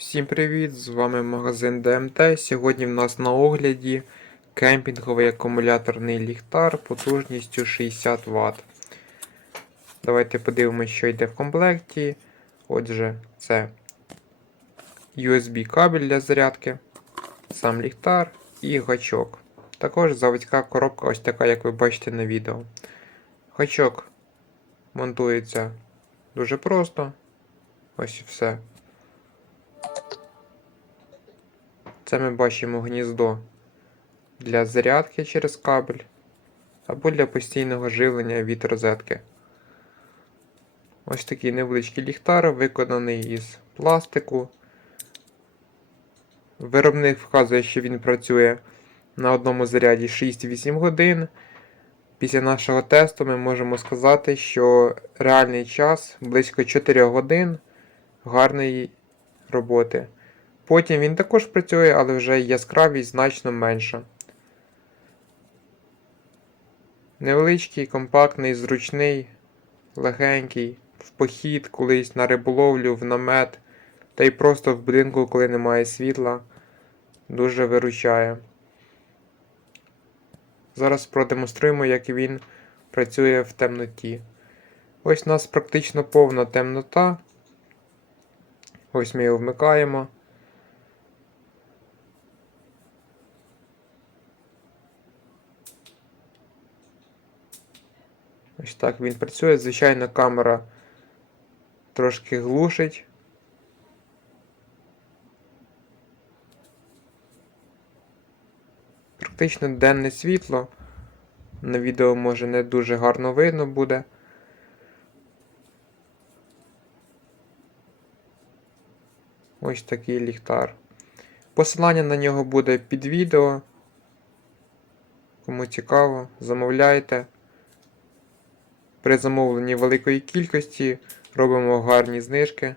Всім привіт! З вами магазин ДМТ. Сьогодні в нас на огляді кемпінговий акумуляторний ліхтар потужністю 60 Вт. Давайте подивимося, що йде в комплекті. Отже, це USB кабель для зарядки, сам ліхтар і гачок. Також заводська коробка ось така, як ви бачите на відео. Гачок монтується дуже просто. Ось і все. Це ми бачимо гніздо для зарядки через кабель або для постійного живлення від розетки. Ось такий невеличкий ліхтар, виконаний із пластику. Виробник вказує, що він працює на одному заряді 6-8 годин. Після нашого тесту ми можемо сказати, що реальний час близько 4 годин гарної роботи. Потім він також працює, але вже яскравість значно менша. Невеличкий, компактний, зручний, легенький, в похід колись на риболовлю, в намет, та й просто в будинку, коли немає світла, дуже виручає. Зараз продемонструємо, як він працює в темноті. Ось у нас практично повна темнота. Ось ми його вмикаємо. Ось так він працює. Звичайно, камера трошки глушить. Практично денне світло. На відео може не дуже гарно видно буде. Ось такий ліхтар. Посилання на нього буде під відео. Кому цікаво, замовляйте. При замовленні великої кількості робимо гарні знижки.